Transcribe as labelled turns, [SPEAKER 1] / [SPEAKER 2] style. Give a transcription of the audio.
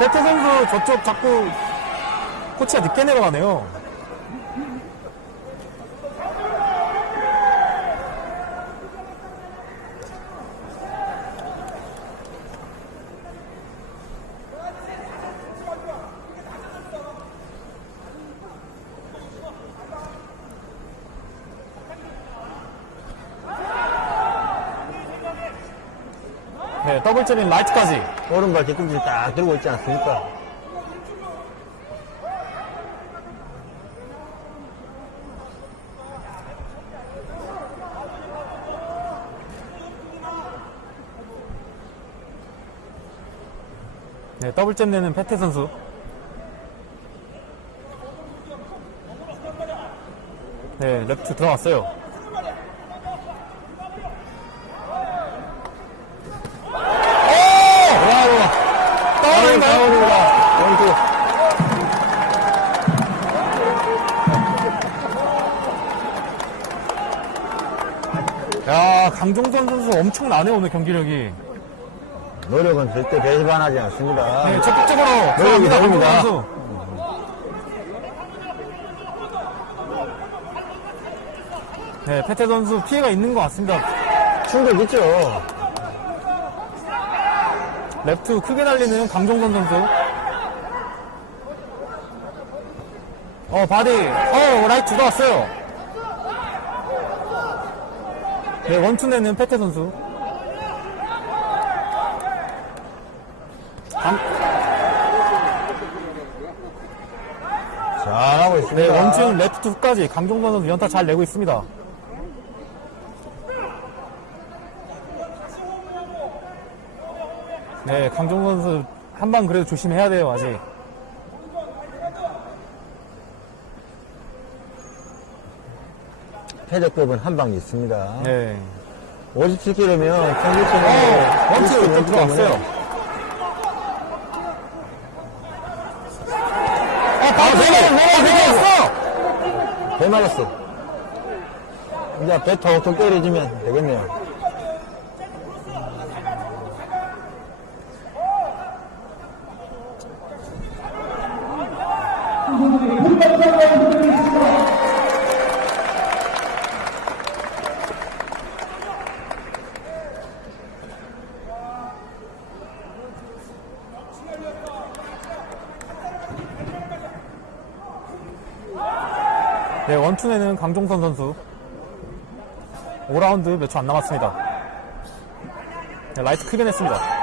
[SPEAKER 1] 베테 선수 저쪽 자꾸 코치가 늦게 내려가네요. 네, 더블จ็인 라이트까지.
[SPEAKER 2] 오른발 뒤꿈치 딱 들고 있지 않습니까?
[SPEAKER 1] 네, 더블จ็ 내는 페테 선수. 네, 레프트 들어갔어요. 야, 강종선 선수 엄청나네, 오늘 경기력이.
[SPEAKER 2] 노력은 절대 배반하지 않습니다.
[SPEAKER 1] 네, 적극적으로
[SPEAKER 2] 노력이
[SPEAKER 1] 들어갑니다, 강종선. 선수. 네, 페테 선수 피해가 있는 것 같습니다.
[SPEAKER 2] 충격 있죠?
[SPEAKER 1] 레프트 크게 날리는 강종선 선수. 어, 바디. 어, 라이트 들어왔어요. 네, 원투 내는 페테 선수.
[SPEAKER 2] 잘하고
[SPEAKER 1] 네,
[SPEAKER 2] 있습니다.
[SPEAKER 1] 원투 레프트 훅까지 강종선 선수 연타 잘 내고 있습니다. 네, 강종선 선수 한 방 그래도 조심해야 돼요, 아직.
[SPEAKER 2] 패대급은 한 방이 있습니다.
[SPEAKER 1] 네.
[SPEAKER 2] 57kg면 평균적으로
[SPEAKER 1] 어, 원투 또 들어왔어요. 아, 내가, 내가
[SPEAKER 2] 배 맞았어. 이제 배 톡톡 때려주면 되겠네요.
[SPEAKER 1] 네, 원투내는 강종선 선수. 5라운드 몇 초 안 남았습니다. 네, 라이트 크게 냈습니다.